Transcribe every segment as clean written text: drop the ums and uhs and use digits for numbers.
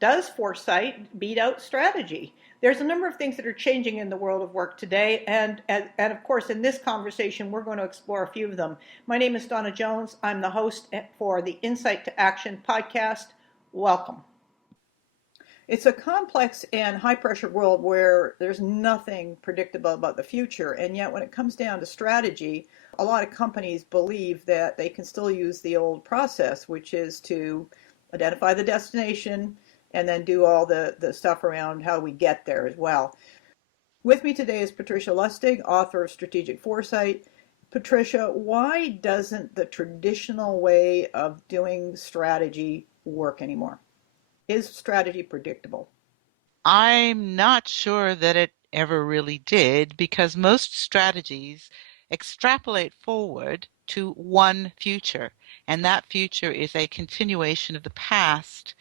does foresight beat out strategy? There's a number of things that are changing in the world of work today, and of course, in this conversation, we're going to explore a few of them. My name is Donna Jones. I'm the host for the Insight to Action podcast. Welcome. It's a complex and high-pressure world where there's nothing predictable about the future, and yet when it comes down to strategy, a lot of companies believe that they can still use the old process, which is to identify the destination and then do all the stuff around how we get there as well. With me today is Patricia Lustig, author of Strategic Foresight. Patricia, why doesn't the traditional way of doing strategy work anymore? Is strategy predictable? I'm not sure that it ever really did, because most strategies extrapolate forward to one future, and that future is a continuation of the past.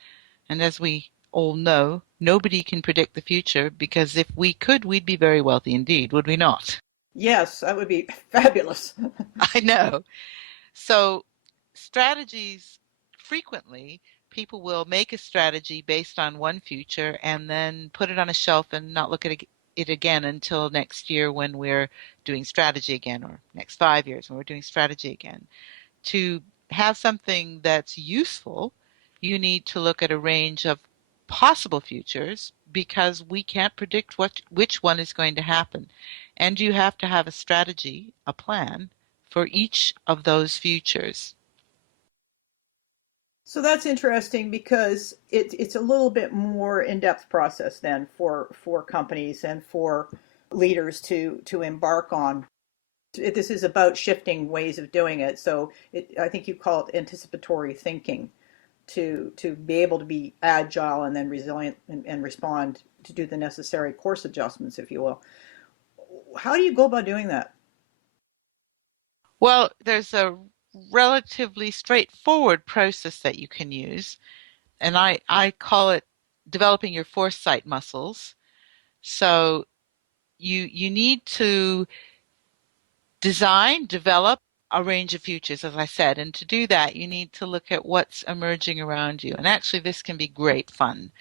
And as we all know, nobody can predict the future, because if we could, we'd be very wealthy indeed, would we not? Yes, that would be fabulous. I know. So strategies, frequently, people will make a strategy based on one future and then put it on a shelf and not look at it again until next year when we're doing strategy again, or next 5 years when we're doing strategy again. To have something that's useful, you need to look at a range of possible futures, because we can't predict which one is going to happen. And you have to have a strategy, a plan, for each of those futures. So that's interesting, because it's a little bit more in-depth process then for companies and for leaders to embark on. This is about shifting ways of doing it. So I think you call it anticipatory thinking, to be able to be agile and then resilient and respond, to do the necessary course adjustments, if you will. How do you go about doing that? Well, there's a relatively straightforward process that you can use, and I call it developing your foresight muscles. So you need to develop a range of futures, as I said, and to do that, you need to look at what's emerging around you. And actually, this can be great fun,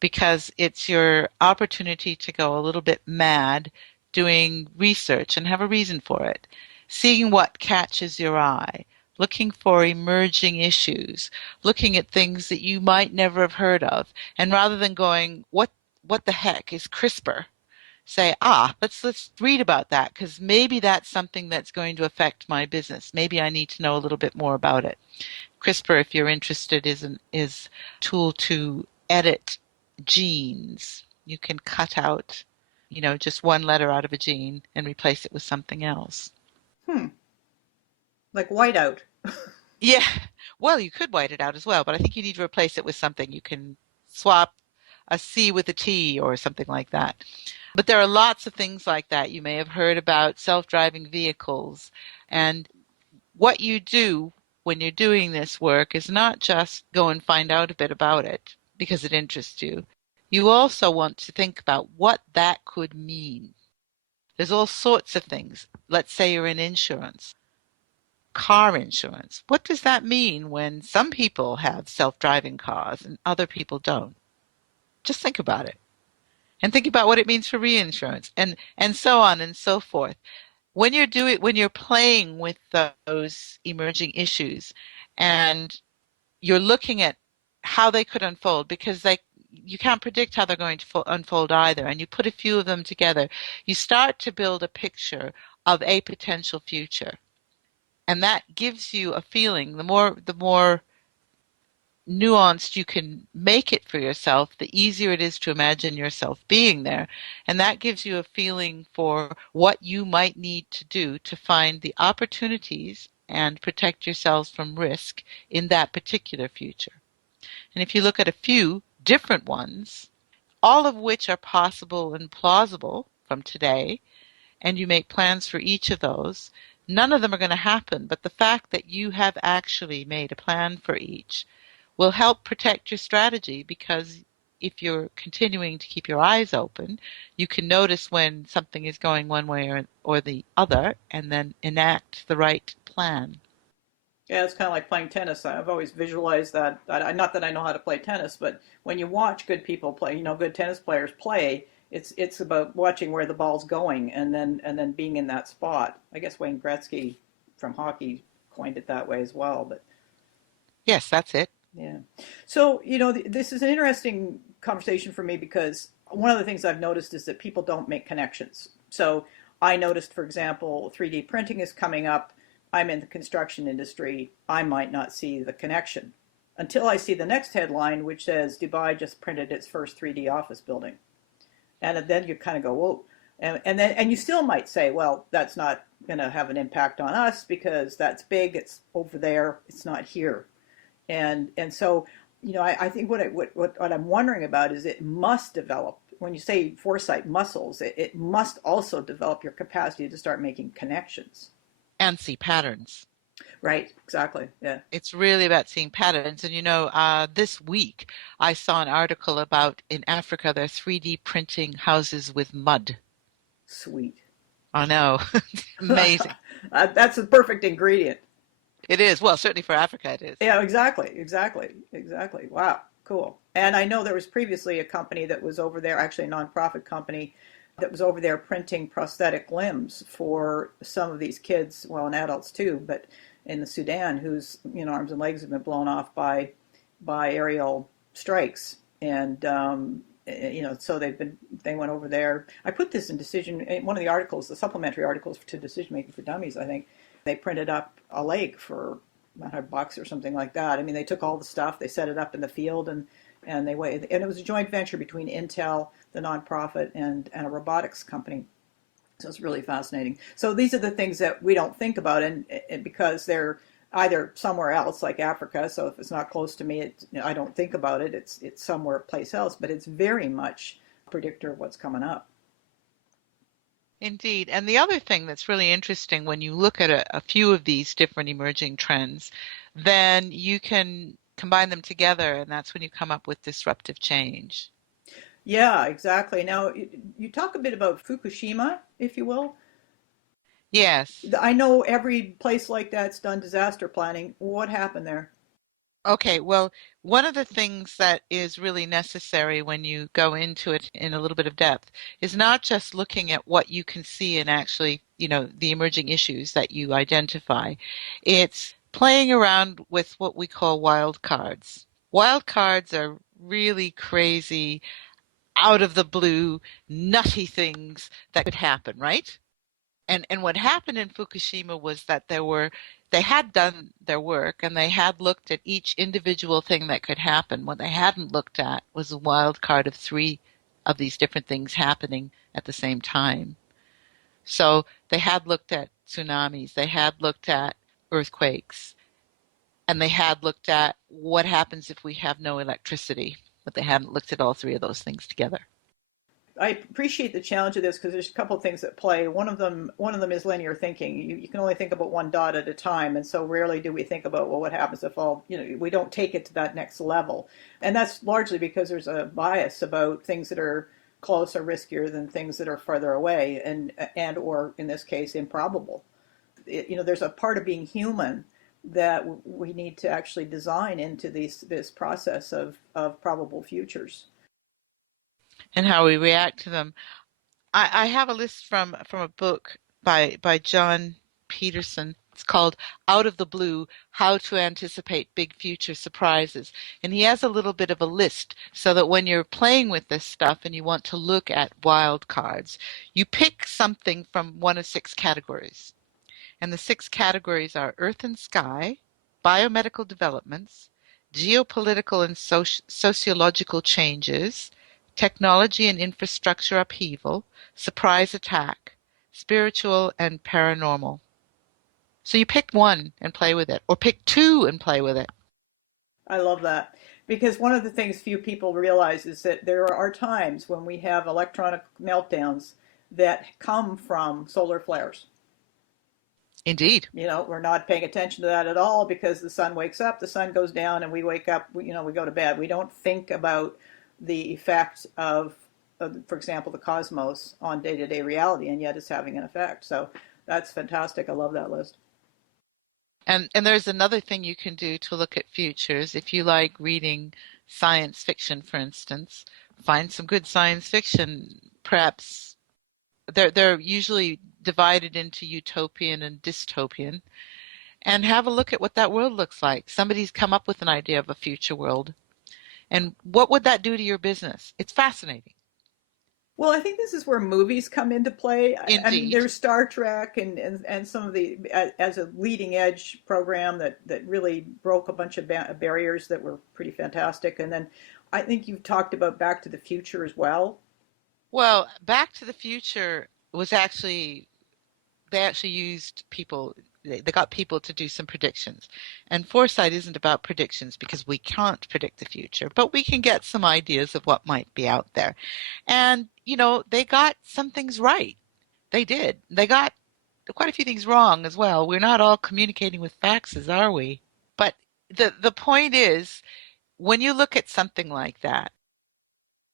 because it's your opportunity to go a little bit mad doing research and have a reason for it, seeing what catches your eye, looking for emerging issues, looking at things that you might never have heard of. And rather than going, what the heck is CRISPR? Say, let's read about that, because maybe that's something that's going to affect my business. Maybe I need to know a little bit more about it. CRISPR, if you're interested, is a tool to edit genes. You can cut out, just one letter out of a gene and replace it with something else. Like whiteout. Yeah, well, you could white it out as well, but I think you need to replace it with something. You can swap a C with a T or something like that. But there are lots of things like that. You may have heard about self-driving vehicles. And what you do when you're doing this work is not just go and find out a bit about it because it interests you. You also want to think about what that could mean. There's all sorts of things. Let's say you're in insurance, car insurance. What does that mean when some people have self-driving cars and other people don't? Just think about it. And think about what it means for reinsurance, and so on and so forth. When you're playing with those emerging issues, and you're looking at how they could unfold, because you can't predict how they're going to unfold either, and you put a few of them together, you start to build a picture of a potential future. And that gives you a feeling. The more nuanced you can make it for yourself, the easier it is to imagine yourself being there. And that gives you a feeling for what you might need to do to find the opportunities and protect yourselves from risk in that particular future. And if you look at a few different ones, all of which are possible and plausible from today, and you make plans for each of those, none of them are going to happen. But the fact that you have actually made a plan for each will help protect your strategy, because if you're continuing to keep your eyes open, you can notice when something is going one way or the other, and then enact the right plan. Yeah, it's kind of like playing tennis. I've always visualized that. Not that I know how to play tennis, but when you watch good people play, good tennis players play, it's about watching where the ball's going and then being in that spot. I guess Wayne Gretzky from hockey coined it that way as well. But Yes, that's it. yeah. So, this is an interesting conversation for me because one of the things I've noticed is that people don't make connections. So, I noticed, for example, 3D printing is coming up. I'm in the construction industry. I might not see the connection until I see the next headline, which says Dubai just printed its first 3D office building. And then you kind of go, whoa. And you still might say, well, that's not going to have an impact on us because that's big. It's over there. It's not here. And so, I think what I'm wondering about is it must develop. When you say foresight muscles, it must also develop your capacity to start making connections. And see patterns. Right, exactly. Yeah. It's really about seeing patterns. And this week I saw an article about in Africa they're 3D printing houses with mud. Sweet. I know. Amazing. That's the perfect ingredient. It is. Well, certainly for Africa it is. Yeah, exactly. Wow, cool. And I know there was previously a company that was over there, actually a nonprofit company, that was over there printing prosthetic limbs for some of these kids, well, and adults too, but in the Sudan, whose arms and legs have been blown off by aerial strikes, and so they went over there. I put this in one of the articles, the supplementary articles to Decision Making for Dummies. I think they printed up a leg for $100 or something like that. I mean, they took all the stuff, they set it up in the field, and they waited. And it was a joint venture between Intel, the nonprofit, and a robotics company. So it's really fascinating. So these are the things that we don't think about, and because they're either somewhere else, like Africa. So if it's not close to me, I don't think about it. It's somewhere place else, but it's very much a predictor of what's coming up. Indeed. And the other thing that's really interesting when you look at a few of these different emerging trends, then you can combine them together, and that's when you come up with disruptive change. Yeah, exactly. Now, you talk a bit about Fukushima, if you will. Yes. I know every place like that's done disaster planning. What happened there? Okay, well, one of the things that is really necessary when you go into it in a little bit of depth is not just looking at what you can see and actually, the emerging issues that you identify. It's playing around with what we call wild cards. Wild cards are really crazy, out of the blue, nutty things that could happen, right? And what happened in Fukushima was that they had done their work and they had looked at each individual thing that could happen. What they hadn't looked at was a wild card of three of these different things happening at the same time. So they had looked at tsunamis, they had looked at earthquakes, and they had looked at what happens if we have no electricity, but they hadn't looked at all three of those things together. I appreciate the challenge of this because there's a couple of things at play. One of them is linear thinking. You can only think about one dot at a time, and so rarely do we think about, well, what happens if we don't take it to that next level. And that's largely because there's a bias about things that are close or riskier than things that are farther away, and or in this case, improbable. There's a part of being human that we need to actually design into this process of probable futures. And how we react to them. I have a list from a book by John Peterson. It's called Out of the Blue: How to Anticipate Big Future Surprises. And he has a little bit of a list so that when you're playing with this stuff and you want to look at wild cards, you pick something from one of six categories. And the six categories are earth and sky, biomedical developments, geopolitical and sociological changes, technology and infrastructure upheaval, surprise attack, spiritual and paranormal. So you pick one and play with it, or pick two and play with it. I love that because one of the things few people realize is that there are times when we have electronic meltdowns that come from solar flares. Indeed. We're not paying attention to that at all because the sun wakes up, the sun goes down, and we wake up, we go to bed. We don't think about the effect of, for example, the cosmos on day-to-day reality, and yet it's having an effect. So that's fantastic. I love that list. And there's another thing you can do to look at futures. If you like reading science fiction, for instance, find some good science fiction. Perhaps they're usually divided into utopian and dystopian, and have a look at what that world looks like. Somebody's come up with an idea of a future world, and what would that do to your business? It's fascinating. Well, I think this is where movies come into play. I mean, Indeed. there's Star Trek and some of the as a leading edge program that really broke a bunch of barriers that were pretty fantastic. And then I think you've talked about Back to the Future as well. Well, Back to the Future was actually they actually used people, they got people to do some predictions. And foresight isn't about predictions because we can't predict the future, but we can get some ideas of what might be out there. And, they got some things right. They did. They got quite a few things wrong as well. We're not all communicating with faxes, are we? But the point is, when you look at something like that,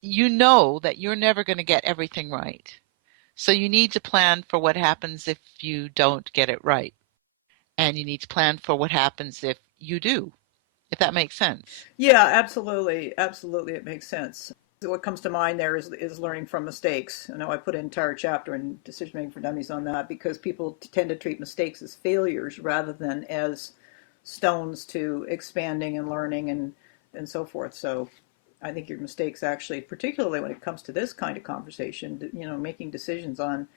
you know that you're never going to get everything right. So you need to plan for what happens if you don't get it right. And you need to plan for what happens if you do, if that makes sense. Yeah, absolutely, absolutely, it makes sense. What comes to mind there is learning from mistakes. I know I put an entire chapter in Decision Making for Dummies on that because people tend to treat mistakes as failures rather than as stones to expanding and learning and so forth. So I think your mistakes actually, particularly when it comes to this kind of conversation, making decisions on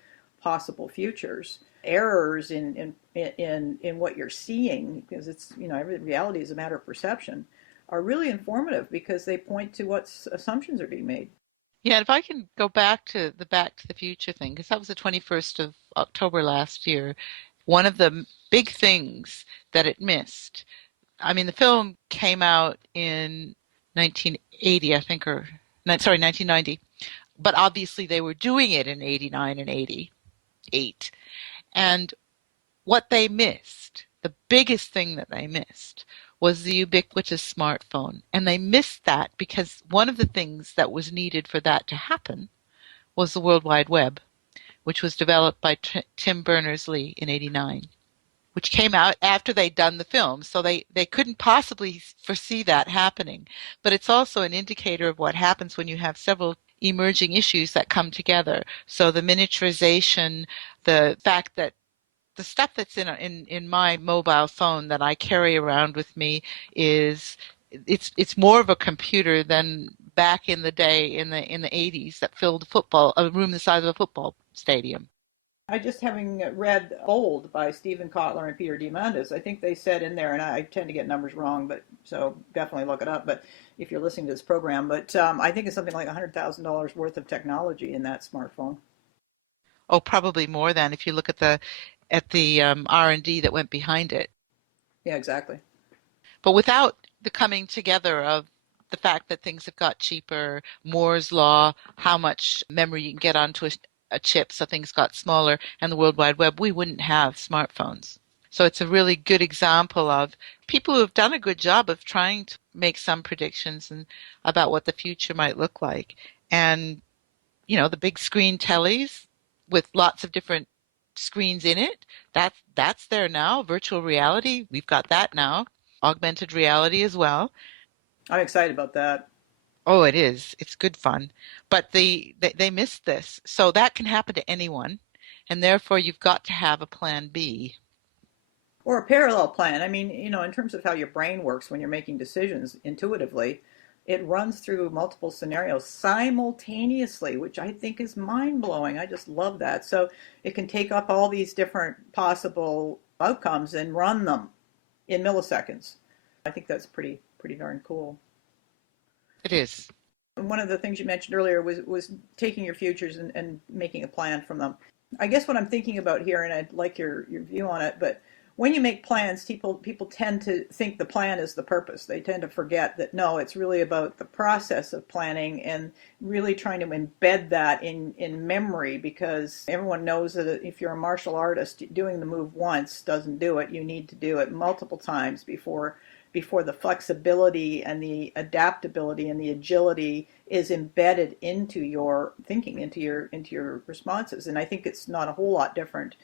possible futures, errors in what you're seeing, because it's every reality is a matter of perception, are really informative because they point to what assumptions are being made. Yeah, if I can go back to the Back to the Future thing, because that was the 21st of October last year, one of the big things that it missed, I mean, the film came out in 1980, I think, or, sorry, 1990, but obviously they were doing it in 89 and 88. And what they missed, the biggest thing that they missed, was the ubiquitous smartphone. And they missed that because one of the things that was needed for that to happen was the World Wide Web, which was developed by Tim Berners-Lee in 89, which came out after they'd done the film. So they couldn't possibly foresee that happening. But it's also an indicator of what happens when you have several emerging issues that come together. So the miniaturization, the fact that the stuff that's in my mobile phone that I carry around with me is it's more of a computer than back in the day in the 80s that filled a room the size of a football stadium. I just having read Old by Stephen Kotler and Peter Diamandis, I think they said in there, and I tend to get numbers wrong, but so definitely look it up. But if you're listening to this program, but I think it's something like $100,000 worth of technology in that smartphone. Oh, probably more than if you look at the R&D that went behind it. Yeah, exactly. But without the coming together of the fact that things have got cheaper, Moore's law, how much memory you can get onto a chip, so things got smaller, and the World Wide Web, we wouldn't have smartphones. So it's a really good example of people who have done a good job of trying to make some predictions about what the future might look like. And, the big screen tellies with lots of different screens in it, that's there now. Virtual reality, we've got that now. Augmented reality as well. I'm excited about that. Oh, it is. It's good fun. But they missed this. So that can happen to anyone, and therefore you've got to have a plan B. Or a parallel plan. I mean, in terms of how your brain works when you're making decisions intuitively, it runs through multiple scenarios simultaneously, which I think is mind blowing. I just love that. So it can take up all these different possible outcomes and run them in milliseconds. I think that's pretty darn cool. It is. One of the things you mentioned earlier was taking your futures and making a plan from them. I guess what I'm thinking about here, and I'd like your view on it, but when you make plans, people tend to think the plan is the purpose. They tend to forget that no, it's really about the process of planning and really trying to embed that in memory, because everyone knows that if you're a martial artist, doing the move once doesn't do it. You need to do it multiple times before the flexibility and the adaptability and the agility is embedded into your thinking, into your responses. And I think it's not a whole lot different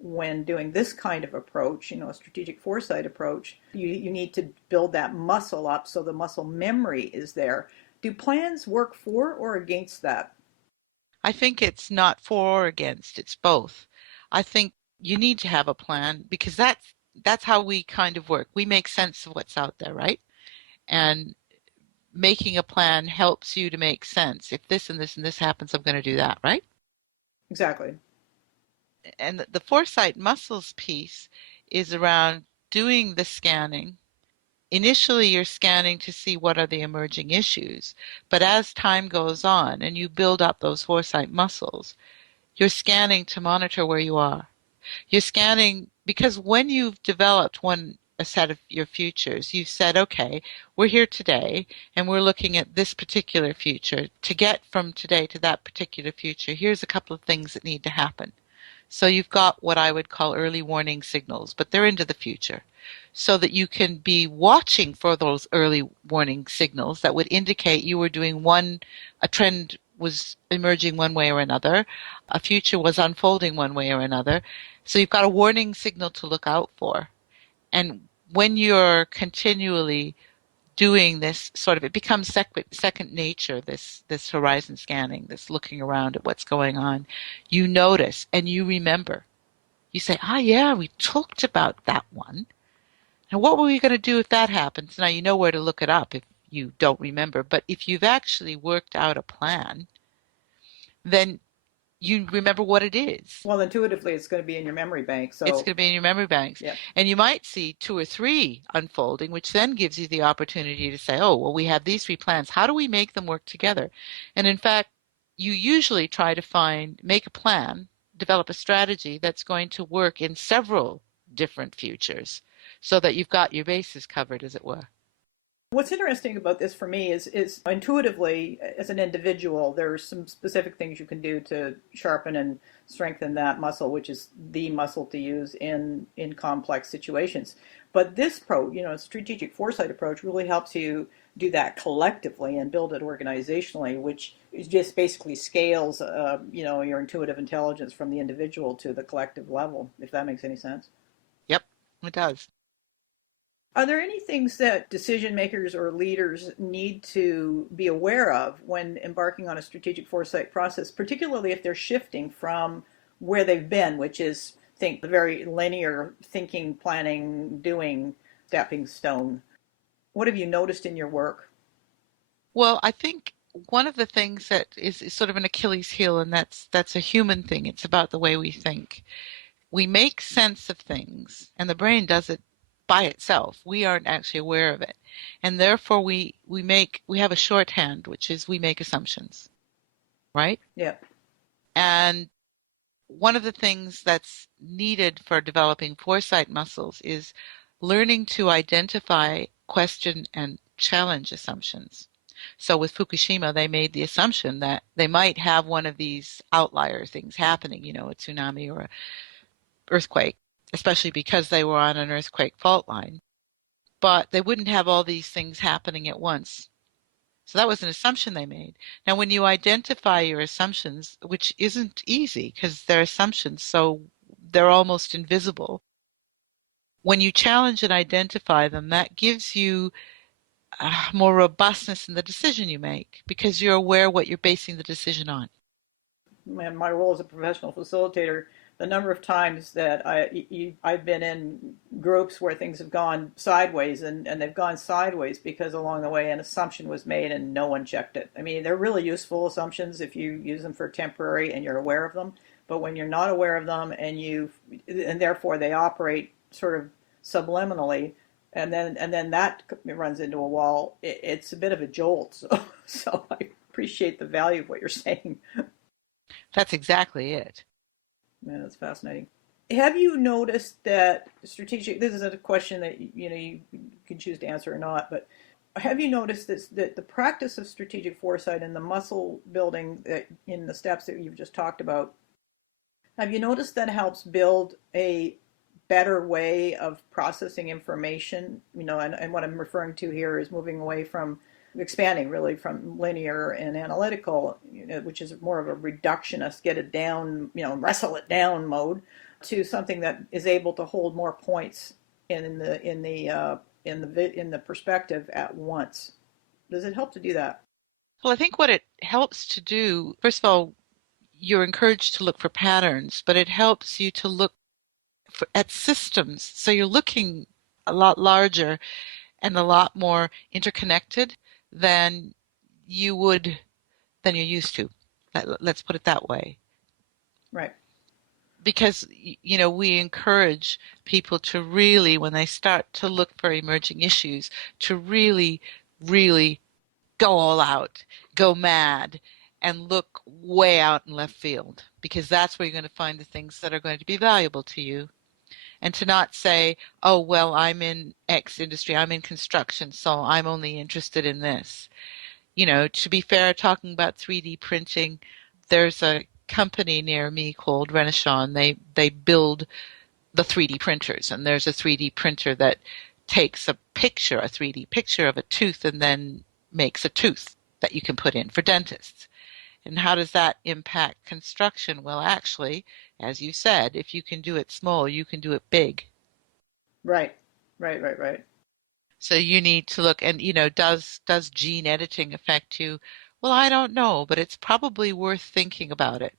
when doing this kind of approach, a strategic foresight approach, you need to build that muscle up so the muscle memory is there. Do plans work for or against that? I think it's not for or against, it's both. I think you need to have a plan because that's how we kind of work. We make sense of what's out there, right? And making a plan helps you to make sense. If this and this and this happens, I'm going to do that, right? Exactly. And the foresight muscles piece is around doing the scanning. Initially, you're scanning to see what are the emerging issues, but as time goes on and you build up those foresight muscles, you're scanning to monitor where you are. You're scanning because when you've developed a set of your futures, you've said, okay, we're here today and we're looking at this particular future. To get from today to that particular future, here's a couple of things that need to happen. So you've got what I would call early warning signals, but they're into the future. So that you can be watching for those early warning signals that would indicate you were doing a trend was emerging one way or another, a future was unfolding one way or another. So you've got a warning signal to look out for. And when you're continually doing this sort of, it becomes second nature, this horizon scanning, this looking around at what's going on. You notice and you remember. You say, yeah, we talked about that one. And what were we going to do if that happens? Now you know where to look it up if you don't remember. But if you've actually worked out a plan, then you remember what it is. Well, intuitively, it's going to be in your memory bank. It's So, going to be in your memory banks. yeah. And you might see two or three unfolding, which then gives you the opportunity to say, oh, well, we have these three plans. How do we make them work together? And in fact, you usually try to make a plan, develop a strategy that's going to work in several different futures so that you've got your bases covered, as it were. What's interesting about this for me is intuitively, as an individual, there are some specific things you can do to sharpen and strengthen that muscle, which is the muscle to use in complex situations. But this strategic foresight approach really helps you do that collectively and build it organizationally, which just basically scales, your intuitive intelligence from the individual to the collective level, if that makes any sense. Yep, it does. Are there any things that decision makers or leaders need to be aware of when embarking on a strategic foresight process, particularly if they're shifting from where they've been, which is, think, the very linear thinking, planning, doing, stepping stone? What have you noticed in your work? Well, I think one of the things that is sort of an Achilles heel, and that's a human thing. It's about the way we think. We make sense of things, and the brain does it by itself. We aren't actually aware of it. And therefore we have a shorthand, which is we make assumptions, right? Yeah. And one of the things that's needed for developing foresight muscles is learning to identify, question, and challenge assumptions. So with Fukushima, they made the assumption that they might have one of these outlier things happening, a tsunami or an earthquake, especially because they were on an earthquake fault line. But they wouldn't have all these things happening at once. So that was an assumption they made. Now, when you identify your assumptions, which isn't easy because they're assumptions, so they're almost invisible, when you challenge and identify them, that gives you more robustness in the decision you make because you're aware what you're basing the decision on. In my role as a professional facilitator, the number of times that I've been in groups where things have gone sideways, and they've gone sideways because along the way an assumption was made and no one checked it. I mean, they're really useful assumptions if you use them for temporary and you're aware of them. But when you're not aware of them and therefore they operate sort of subliminally, and then that runs into a wall, it's a bit of a jolt. So I appreciate the value of what you're saying. That's exactly it. Yeah, that's fascinating. Have you noticed that this is a question that you can choose to answer or not, but have you noticed that the practice of strategic foresight and the muscle building that in the steps that you've just talked about, have you noticed that helps build a better way of processing information? And what I'm referring to here is moving away from expanding really from linear and analytical, which is more of a reductionist, get it down, wrestle it down mode, to something that is able to hold more points in the perspective at once. Does it help to do that? Well, I think what it helps to do, first of all, you're encouraged to look for patterns, but it helps you to look at systems. So you're looking a lot larger and a lot more interconnected than you would than you're used to. Let's put it that way. Right. Because we encourage people to really, when they start to look for emerging issues, to really, really go all out, go mad, and look way out in left field, because that's where you're going to find the things that are going to be valuable to you. And to not say, oh, well, I'm in X industry, I'm in construction, so I'm only interested in this. To be fair, talking about 3D printing, there's a company near me called Renaissance. They build the 3D printers, and there's a 3D printer that takes a 3D picture of a tooth, and then makes a tooth that you can put in for dentists. And how does that impact construction? Well, actually, as you said, if you can do it small, you can do it big. Right. Right. Right. Right. So you need to look, and does gene editing affect you? Well, I don't know, but it's probably worth thinking about it.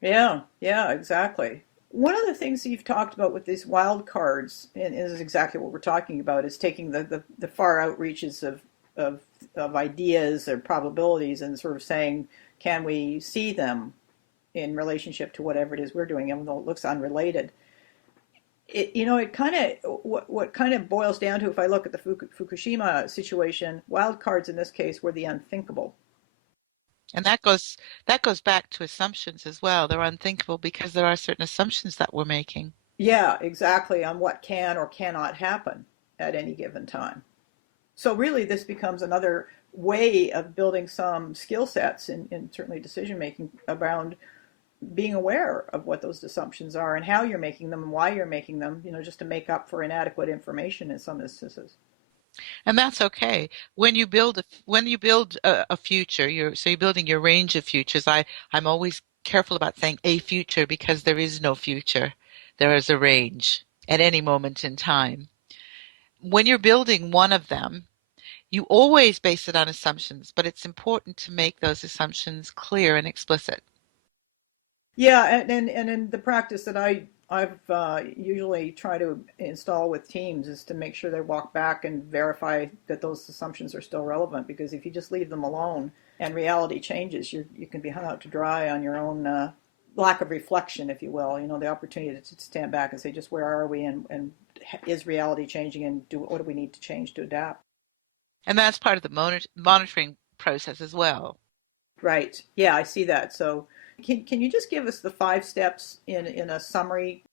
Yeah. Yeah. Exactly. One of the things that you've talked about with these wild cards, and is exactly what we're talking about, is taking the far outreaches of of ideas or probabilities and sort of saying, can we see them in relationship to whatever it is we're doing, even though it looks unrelated? It kind of what kind of boils down to, if I look at the Fukushima situation, wild cards in this case were the unthinkable. And that goes back to assumptions as well. They're unthinkable because there are certain assumptions that we're making. Yeah, exactly, on what can or cannot happen at any given time. So really, this becomes another way of building some skill sets in certainly decision making around being aware of what those assumptions are and how you're making them and why you're making them, just to make up for inadequate information in some instances. And that's okay. When you build a future, you're building your range of futures. I'm always careful about saying a future because there is no future. There is a range at any moment in time. When you're building one of them, you always base it on assumptions, but it's important to make those assumptions clear and explicit. Yeah, and in the practice that I've usually try to install with teams is to make sure they walk back and verify that those assumptions are still relevant. Because if you just leave them alone and reality changes, you can be hung out to dry on your own lack of reflection, if you will. The opportunity to stand back and say, just where are we, and is reality changing, and what do we need to change to adapt? And that's part of the monitoring process as well. Right. Yeah, I see that. So can you just give us the 5 steps in a summary?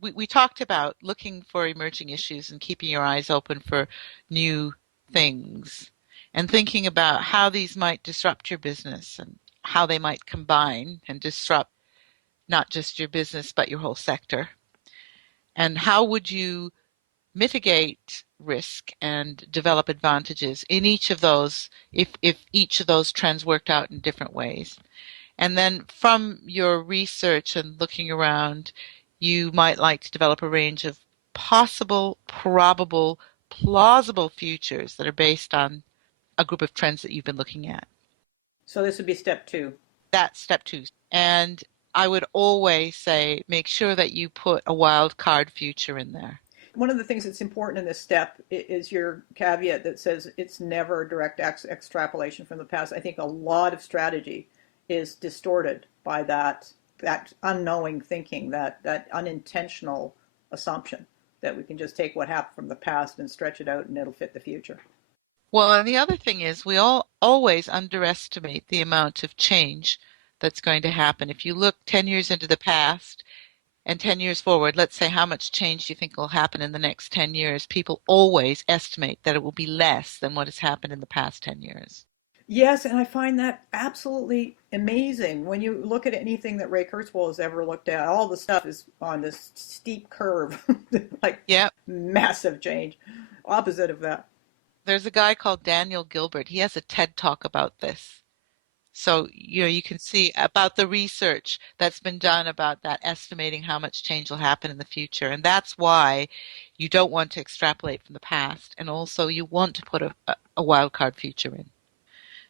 We talked about looking for emerging issues and keeping your eyes open for new things and thinking about how these might disrupt your business and how they might combine and disrupt not just your business but your whole sector. And how would you mitigate risk and develop advantages in each of those if each of those trends worked out in different ways? And then from your research and looking around, you might like to develop a range of possible, probable, plausible futures that are based on a group of trends that you've been looking at. So this would be step 2. That's step two. And I would always say make sure that you put a wild card future in there. One of the things that's important in this step is your caveat that says it's never a direct extrapolation from the past. I think a lot of strategy is distorted by that unknowing thinking, that unintentional assumption that we can just take what happened from the past and stretch it out and it'll fit the future. Well, and the other thing is we all always underestimate the amount of change that's going to happen. If you look 10 years into the past and 10 years forward, let's say how much change do you think will happen in the next 10 years? People always estimate that it will be less than what has happened in the past 10 years. Yes, and I find that absolutely amazing. When you look at anything that Ray Kurzweil has ever looked at, all the stuff is on this steep curve, like Yep. massive change. Opposite of that. There's a guy called Daniel Gilbert. He has a TED talk about this. So, you can see about the research that's been done about that, estimating how much change will happen in the future. And that's why you don't want to extrapolate from the past. And also you want to put a wildcard future in.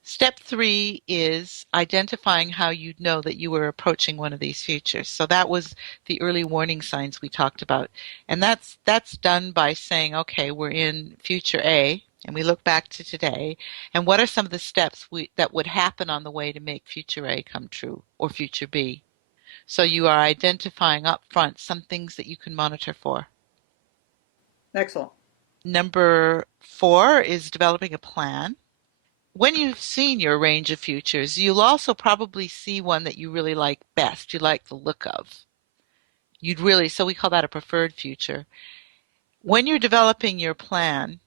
Step 3 is identifying how you'd know that you were approaching one of these futures. So that was the early warning signs we talked about. And that's done by saying, okay, we're in future A, and we look back to today, and what are some of the steps that would happen on the way to make future A come true, or future B? So you are identifying up front some things that you can monitor for. Excellent. Number 4 is developing a plan. When you've seen your range of futures, you'll also probably see one that you really like best, you like the look of. So we call that a preferred future. When you're developing your plan,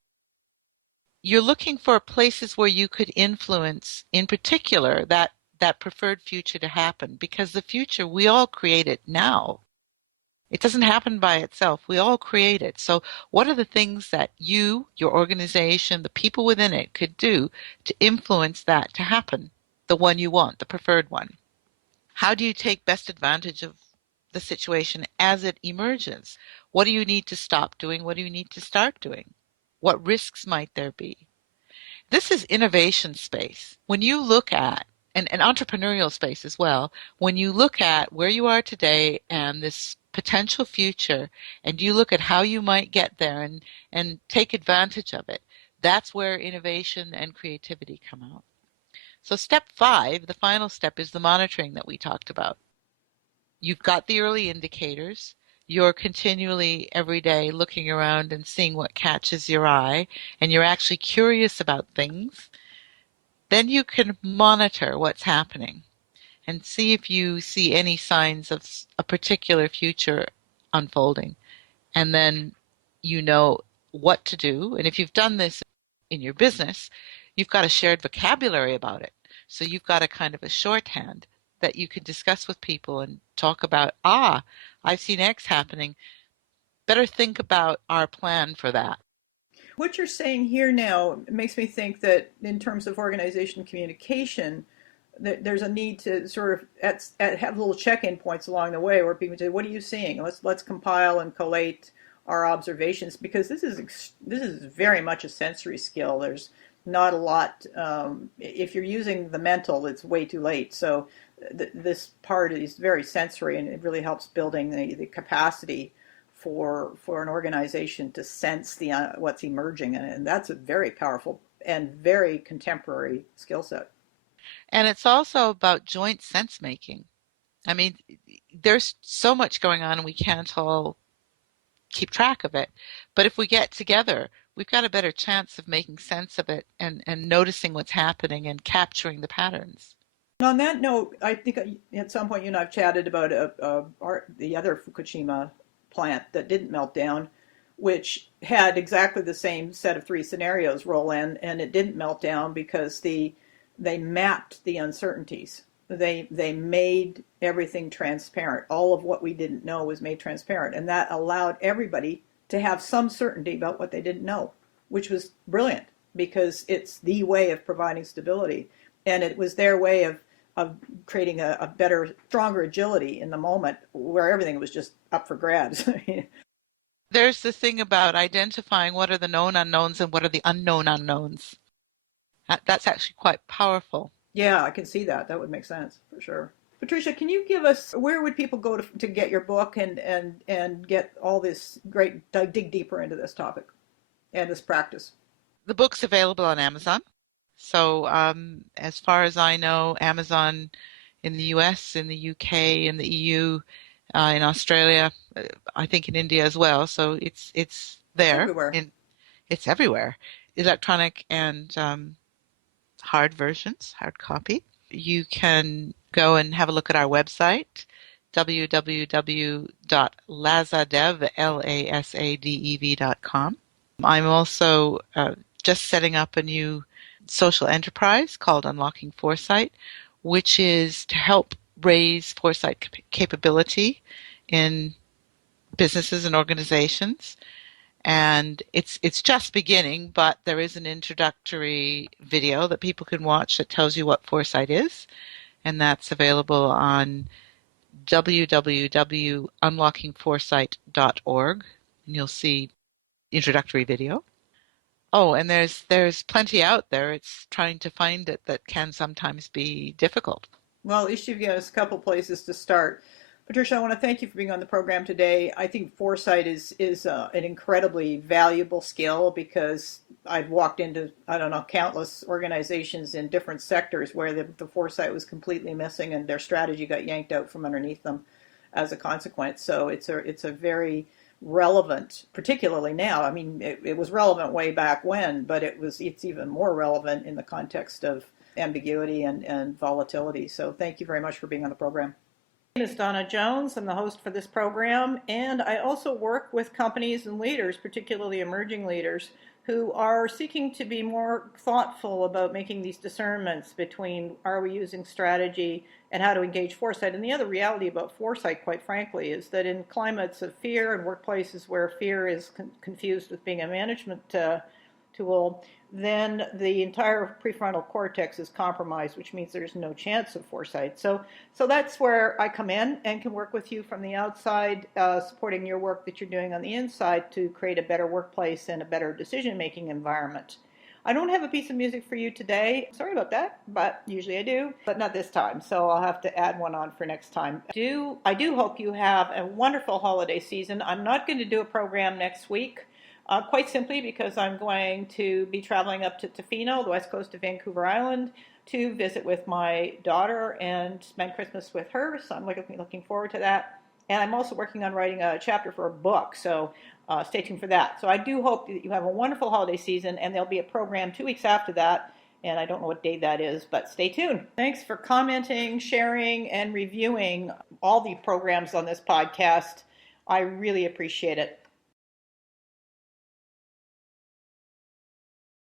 you're looking for places where you could influence, in particular, that preferred future to happen, because the future, we all create it now. It doesn't happen by itself. We all create it. So what are the things that you, your organization, the people within it could do to influence that to happen? The one you want, the preferred one. How do you take best advantage of the situation as it emerges? What do you need to stop doing? What do you need to start doing? What risks might there be? This is innovation space. When you look at, and entrepreneurial space as well, when you look at where you are today and this potential future, and you look at how you might get there and take advantage of it, that's where innovation and creativity come out. So step 5, the final step, is the monitoring that we talked about. You've got the early indicators. You're continually every day looking around and seeing what catches your eye, and you're actually curious about things. Then you can monitor what's happening and see if you see any signs of a particular future unfolding. And then you know what to do. And if you've done this in your business, you've got a shared vocabulary about it. So you've got a kind of a shorthand that you can discuss with people and talk about, I've seen X happening. Better think about our plan for that. What you're saying here now makes me think that in terms of organization communication, that there's a need to sort of have little check-in points along the way where people say, "What are you seeing? Let's compile and collate our observations," because this is very much a sensory skill. There's not a lot. If you're using the mental, it's way too late. So this part is very sensory, and it really helps building the capacity for an organization to sense the what's emerging, and that's a very powerful and very contemporary skill set. And it's also about joint sense making. I mean, there's so much going on and we can't all keep track of it. But if we get together, we've got a better chance of making sense of it and noticing what's happening and capturing the patterns. And on that note, I think at some point you and I've chatted about the other Fukushima plant that didn't melt down, which had exactly the same set of three scenarios roll in, and it didn't melt down because they mapped the uncertainties. They made everything transparent. All of what we didn't know was made transparent, and that allowed everybody to have some certainty about what they didn't know, which was brilliant because it's the way of providing stability, and it was their way of creating a better, stronger agility in the moment where everything was just up for grabs. There's the thing about identifying what are the known unknowns and what are the unknown unknowns. That's actually quite powerful. Yeah, I can see that. That would make sense for sure. Patricia, can you give us where would people go to get your book and get all this great dig deeper into this topic and this practice? The book's available on Amazon. So, as far as I know, Amazon in the US, in the UK, in the EU, in Australia, I think in India as well. So it's It's there. everywhere. It's everywhere, electronic and hard versions, hard copy. You can go and have a look at our website, www.lasadev.com. I'm also just setting up a new social enterprise called Unlocking Foresight, which is to help raise foresight capability in businesses and organizations. And it's just beginning, but there is an introductory video that people can watch that tells you what foresight is, and that's available on www.unlockingforesight.org, and you'll see introductory video. Oh, and there's plenty out there. It's trying to find it that can sometimes be difficult. Well, at least you've given us a couple places to start. Patricia, I want to thank you for being on the program today. I think foresight is an incredibly valuable skill because I've walked into, I don't know, countless organizations in different sectors where the foresight was completely missing and their strategy got yanked out from underneath them as a consequence. So it's a very relevant, particularly now. I mean, it was relevant way back when, but it's even more relevant in the context of ambiguity and volatility. So thank you very much for being on the program. My name is Donna Jones. I'm the host for this program, and I also work with companies and leaders, particularly emerging leaders, who are seeking to be more thoughtful about making these discernments between are we using strategy and how to engage foresight. And the other reality about foresight, quite frankly, is that in climates of fear and workplaces where fear is confused with being a management tool, then the entire prefrontal cortex is compromised, which means there's no chance of foresight. So that's where I come in and can work with you from the outside, supporting your work that you're doing on the inside to create a better workplace and a better decision-making environment. I don't have a piece of music for you today. Sorry about that, but usually I do, but not this time. So I'll have to add one on for next time. I do hope you have a wonderful holiday season. I'm not going to do a program next week. Quite simply because I'm going to be traveling up to Tofino, the west coast of Vancouver Island, to visit with my daughter and spend Christmas with her. So I'm looking forward to that. And I'm also working on writing a chapter for a book, so stay tuned for that. So I do hope that you have a wonderful holiday season, and there'll be a program 2 weeks after that. And I don't know what day that is, but stay tuned. Thanks for commenting, sharing, and reviewing all the programs on this podcast. I really appreciate it.